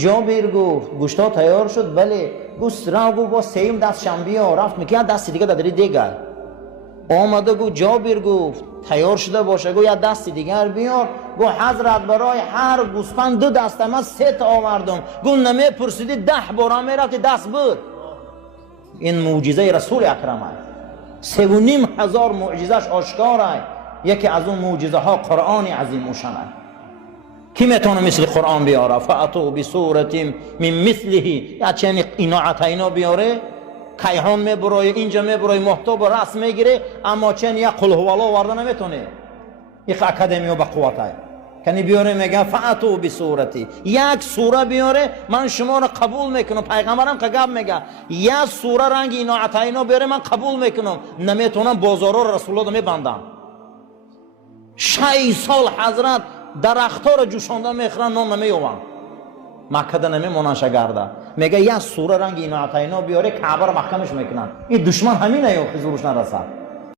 جابر گفت گوشتا تیار شد؟ بله. گفت را گفت با سیم دستشم بیا. رفت میگه دست دیگه دادری دیگر آمده. گفت جابر گفت تیار شده باشه. گفت یا دست دیگر بیار. گفت حضرت برای هر گوسفند 2 دست من 3 تا آوردم. گفت نمی پرسیدی 10 بار میرفتی دست بود. این معجزه رسول اکرم است. 3,500 معجزش آشکار است. یکی از اون معجزه ها قرآن عظیم و شان است. کی میتونه مثل قرآن بیاره؟ فاتو بسورت من مثله. یا چنین اینا عطینا بیاره. کیهان میبره اینجا میبره محتوب راست میگیره، اما چنین یک قل هو الله آورده نمیتونه. یک اکادمی با قوت است. کنی بیاره میگه فاتو بسورتی، یک سوره بیاره من شما را قبول میکنم. پیغمبرم که گفت میگه یک سوره رنگ اینا عطینا بیاره من قبول میکنم. نمیتونم بازارا رسول الله میبندم. 6 سال حضرت درختها را جوشانده میخورن نان نمیوان. مکه ده نمیمونن شگرده. میگه یک سوره رنگ اینا عطینا بیاره کعبه را محکمش میکنن. این دشمن همینه یا زورش نرسد.